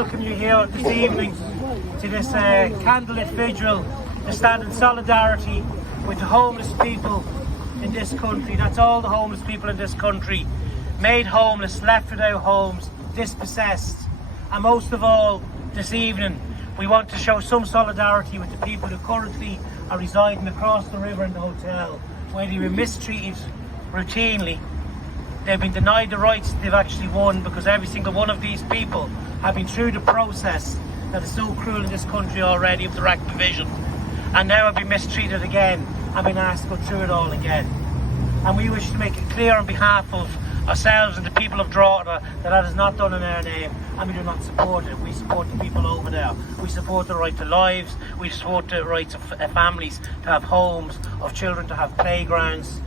welcome you here this evening to this candlelit vigil to stand in solidarity with the homeless people in this country. That's all the homeless people in this country, made homeless, left without homes, dispossessed. And most of all, this evening, we want to show some solidarity with the people who currently are residing across the river in the hotel, where they've been mistreated routinely. They've been denied the rights they've actually won, because every single one of these people have been through the process that is so cruel in this country already of direct provision, and now have been mistreated again and been asked to go through it all again. And we wish to make it clear on behalf of ourselves and the people of Drogheda that is not done in our name, and we do not support it. We support the people over there. We support the right to lives. We support the rights of families to have homes, of children to have playgrounds,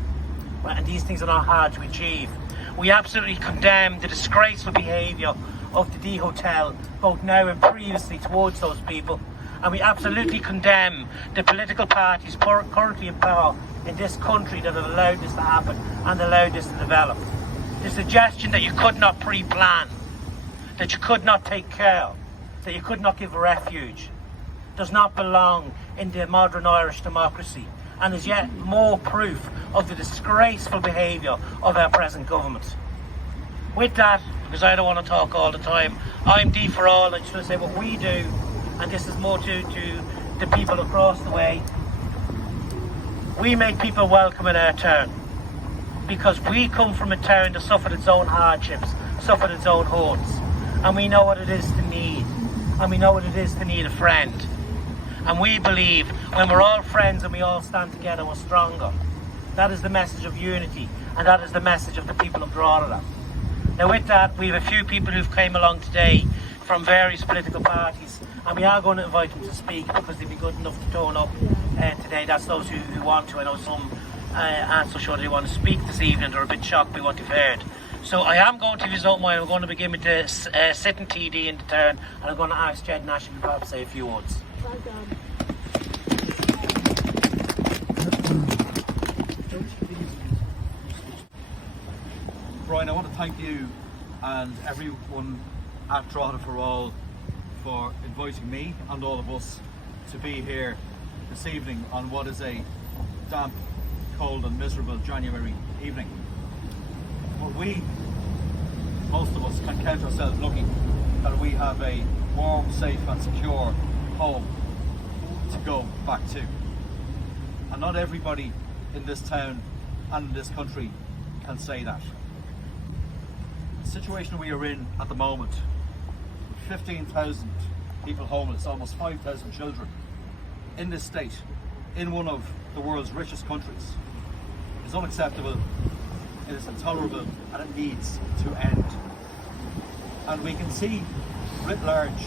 and these things are not hard to achieve. We absolutely condemn the disgraceful behaviour of the D Hotel, both now and previously, towards those people. And we absolutely condemn the political parties currently in power in this country that have allowed this to happen and allowed this to develop. The suggestion that you could not pre-plan, that you could not take care, that you could not give refuge, does not belong in the modern Irish democracy, and is yet more proof of the disgraceful behaviour of our present government. With that, because I don't want to talk all the time, I'm D4All, and I just want to say what we do, and this is more to the people across the way. We make people welcome in our town, because we come from a town that suffered its own hardships, suffered its own hurts, and we know what it is to need, and we know what it is to need a friend. And we believe when we're all friends and we all stand together, we're stronger. That is the message of unity, and that is the message of the people of Drogheda. Now with that, we have a few people who've came along today from various political parties, and we are going to invite them to speak because they've been good enough to turn up today. That's those who want to. I know some aren't so sure they want to speak this evening. They're a bit shocked by what they've heard. So I am going to, if you don't mind, I'm going to begin with the sitting TD in the town, and I'm going to ask Jed Nash if you perhaps say a few words. Well done. Brian, I want to thank you and everyone at D4All for inviting me and all of us to be here this evening on what is a damp, cold and miserable January evening. But we, most of us, can count ourselves lucky that we have a warm, safe and secure home to go back to. And not everybody in this town and in this country can say that. The situation we are in at the moment, with 15,000 people homeless, almost 5,000 children in this state, in one of the world's richest countries, is unacceptable, it is intolerable, and it needs to end. And we can see writ large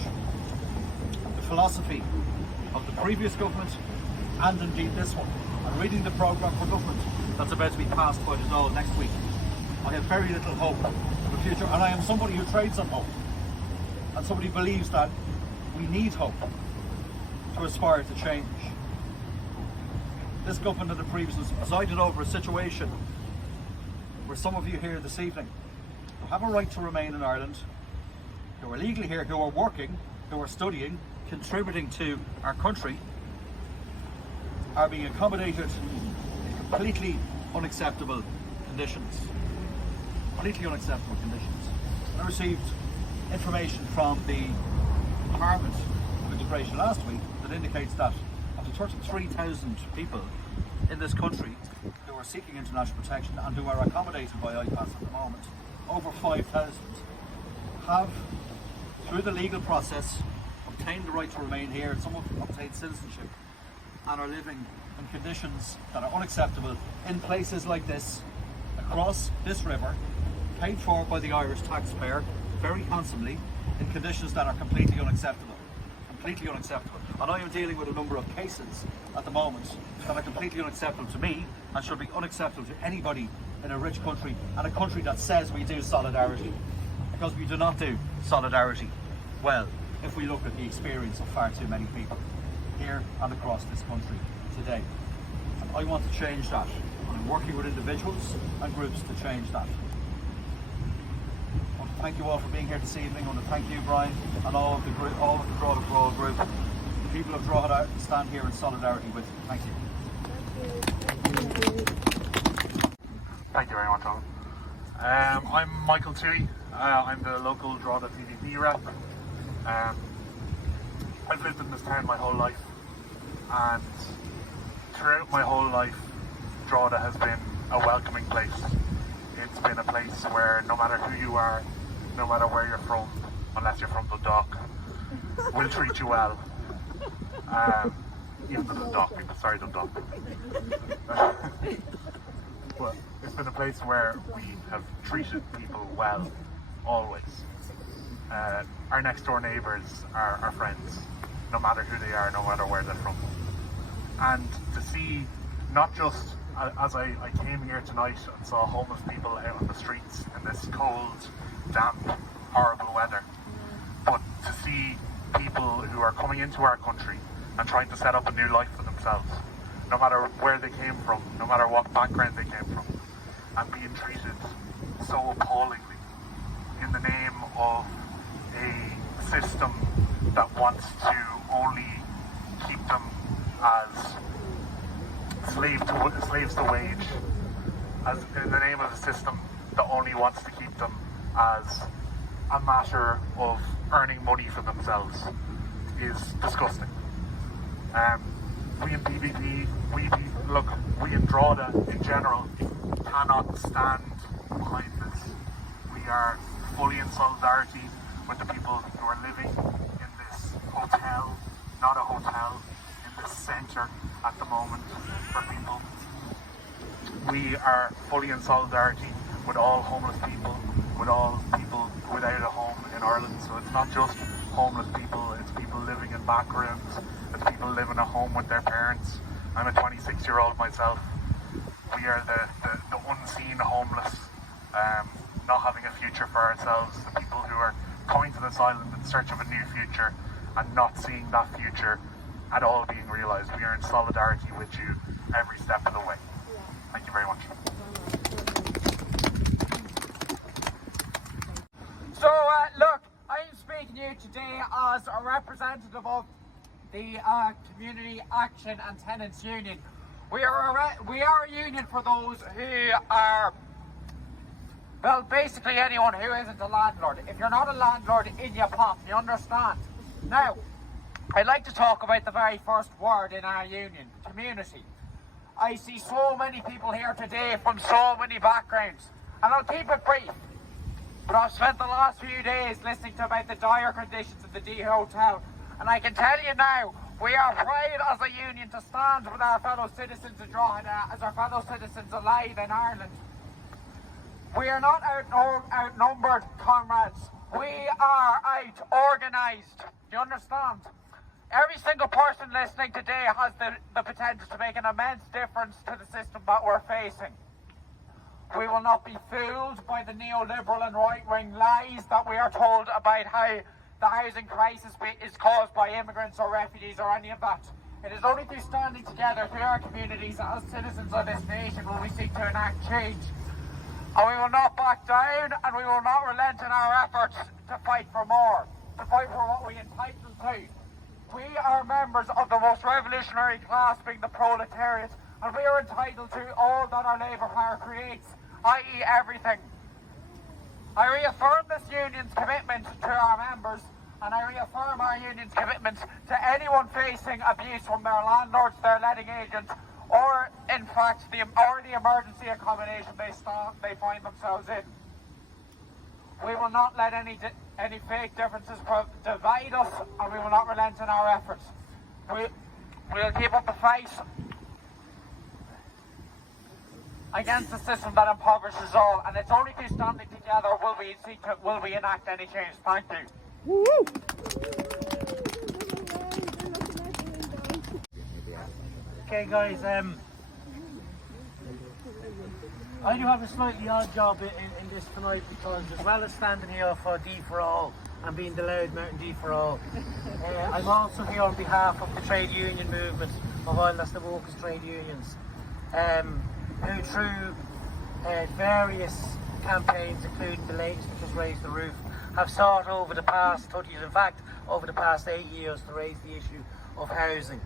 the philosophy of the previous government and indeed this one. And reading the programme for government that's about to be passed by the Dáil next week, I have very little hope for the future, and I am somebody who trades on hope, and somebody who believes that we need hope to aspire to change. This government and the previous has presided over a situation where some of you here this evening who have a right to remain in Ireland, who are legally here, who are working, who are studying, contributing to our country, are being accommodated in completely unacceptable conditions. Completely unacceptable conditions. I received information from the Department of Integration last week that indicates that of the 33,000 people in this country who are seeking international protection and who are accommodated by IPAS at the moment, over 5,000 have, through the legal process, obtained the right to remain here, and some have obtained citizenship and are living in conditions that are unacceptable in places like this, across this river, paid for by the Irish taxpayer very handsomely, in conditions that are completely unacceptable. Completely unacceptable. And I am dealing with a number of cases at the moment that are completely unacceptable to me and should be unacceptable to anybody in a rich country, and a country that says we do solidarity. Because we do not do solidarity well if we look at the experience of far too many people here and across this country today. And I want to change that. And I'm working with individuals and groups to change that. thank you all for being here this evening. I want to thank you, Brian, and all of the group, all of the Drogheda Brawl group. The people of Drogheda stand here in solidarity with you. Thank you. Thank you very much, Alan. I'm Michael Tui. I'm the local Drogheda PVP rep. I've lived in this town my whole life, and throughout my whole life, Drogheda has been a welcoming place. It's been a place where no matter who you are, no matter where you're from, unless you're from Dundalk, we'll treat you well. Even the Dundalk people, sorry Dundalk. But it's been a place where we have treated people well, always. Our next door neighbours are our friends, no matter who they are, no matter where they're from. And to see, not just as I came here tonight and saw homeless people out on the streets in this cold, damp, horrible weather, but to see people who are coming into our country and trying to set up a new life for themselves, no matter where they came from, no matter what background they came from, and being treated so appallingly in the name of a system that wants to only keep them as slaves to wage, as in the name of a system that only wants to keep them as a matter of earning money for themselves, is disgusting. We in PVP, we in Drogheda in general cannot stand behind this. We are fully in solidarity with the people who are living in this hotel, not a hotel, in this centre at the moment for people. We are fully in solidarity with all homeless people, with all people without a home in Ireland. So it's not just homeless people, it's people living in back rooms, it's people living at home with their parents. I'm a 26-year-old myself. We are the unseen homeless, not having a future for ourselves, the people who are coming to this island in search of a new future and not seeing that future at all being realised. We are in solidarity with you every step of the way. Thank you very much. So look, I'm speaking to you today as a representative of the Community Action and Tenants Union. We are a union for those who are, well, basically anyone who isn't a landlord. If you're not a landlord, in your pot, you understand? Now, I'd like to talk about the very first word in our union, community. I see so many people here today from so many backgrounds, and I'll keep it brief. But I've spent the last few days listening to about the dire conditions of the D Hotel, and I can tell you now, we are proud as a union to stand with our fellow citizens of Drogheda, as our fellow citizens alive in Ireland. We are not outnumbered, comrades. We are out-organised. Do you understand? Every single person listening today has the potential to make an immense difference to the system that we're facing. We will not be fooled by the neoliberal and right-wing lies that we are told about how the housing crisis is caused by immigrants or refugees or any of that. It is only through standing together through our communities as citizens of this nation will we seek to enact change. And we will not back down, and we will not relent in our efforts to fight for more, to fight for what we are entitled to. We are members of the most revolutionary class, being the proletariat, and we are entitled to all that our labour power creates, i.e. everything. I reaffirm this union's commitment to our members, and I reaffirm our union's commitment to anyone facing abuse from their landlords, their letting agents, or in fact the emergency accommodation they find themselves in. We will not let any fake differences divide us, and we will not relent in our efforts. We'll keep up the fight against the system that impoverishes all, and it's only through standing together will we enact any change. Thank you. Okay guys, I do have a slightly odd job in this tonight, because as well as standing here for D4All and being the loud mountain D4All, I'm also here on behalf of the trade union movement of Ireland, that's the workers' trade unions, who through various campaigns, including the latest, which has Raise the Roof, have sought over the past 30 years, in fact, over the past 8 years, to raise the issue of housing,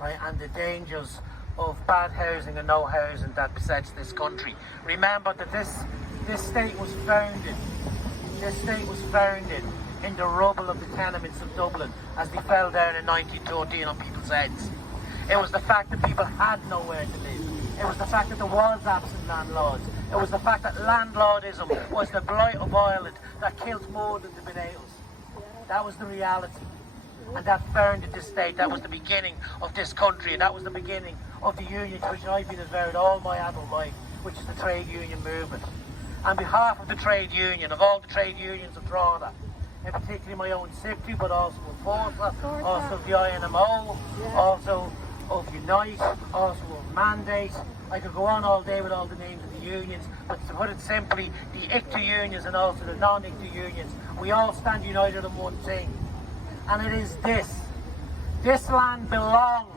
right, and the dangers of bad housing and no housing that besets this country. Remember that this state was founded in the rubble of the tenements of Dublin as they fell down in 1913 on people's heads. It was the fact that people had nowhere to live. It was the fact that there was absent landlords. It was the fact that landlordism was the blight of Ireland that killed more than the potatoes. That was the reality. And that founded this state. That was the beginning of this country. And that was the beginning of the union to which I've been involved all my adult life, which is the trade union movement. On behalf of the trade union, of all the trade unions of Drogheda, and particularly my own CIvic, but also of Forza, also of the INMO, also of Unite, also of Mandate. I could go on all day with all the names of the unions, but to put it simply, the ICTA unions and also the non-ICTA unions, we all stand united in one thing. And it is this. This land belongs.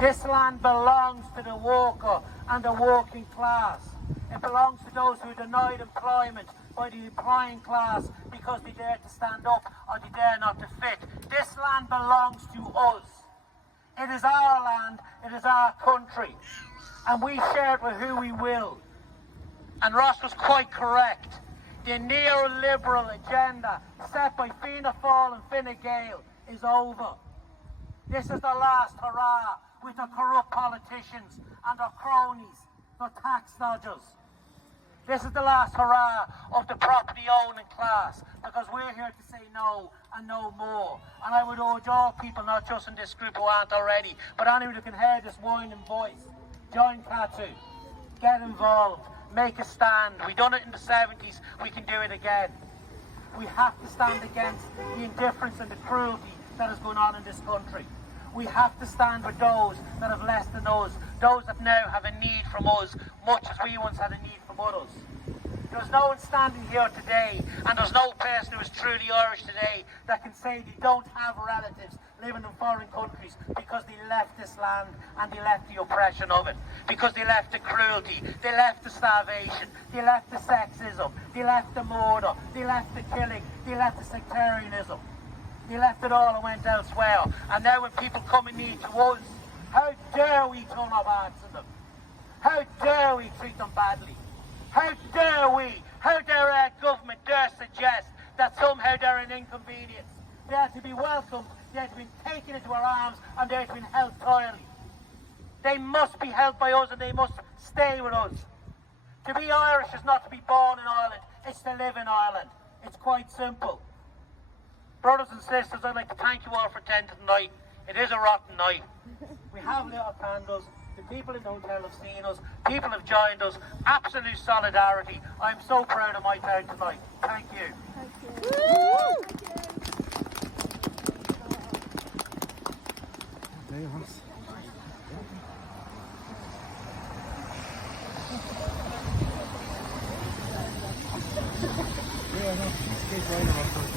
This land belongs to the worker and the working class. It belongs to those who are denied employment by the employing class because they dare to stand up or they dare not to fit. This land belongs to us. It is our land, it is our country, and we share it with who we will. And Ross was quite correct. The neoliberal agenda set by Fianna Fáil and Fine Gael is over. This is the last hurrah with the corrupt politicians and their cronies, the tax dodgers. This is the last hurrah of the property owning class, because we're here to say no and no more. And I would urge all people, not just in this group who aren't already, but anyone who can hear this whining voice, join CATU, get involved, make a stand. We done it in the 70s, we can do it again. We have to stand against the indifference and the cruelty that is going on in this country. We have to stand with those that have less than us, those that now have a need from us, much as we once had a need from others. There's no one standing here today, and there's no person who is truly Irish today that can say they don't have relatives living in foreign countries because they left this land and they left the oppression of it, because they left the cruelty, they left the starvation, they left the sexism, they left the murder, they left the killing, they left the sectarianism. They left it all and went elsewhere. And now when people come in need to us, how dare we turn our backs on them? How dare we treat them badly? How dare our government dare suggest that somehow they're an inconvenience? They are to be welcomed, they are to be taken into our arms, and they are to be held tightly. They must be held by us and they must stay with us. To be Irish is not to be born in Ireland, it's to live in Ireland. It's quite simple. Brothers and sisters, I'd like to thank you all for attending tonight. It is a rotten night. We have lit our candles. The people in the hotel have seen us. People have joined us. Absolute solidarity. I'm so proud of my town tonight. Thank you. Thank you. Yeah, I know.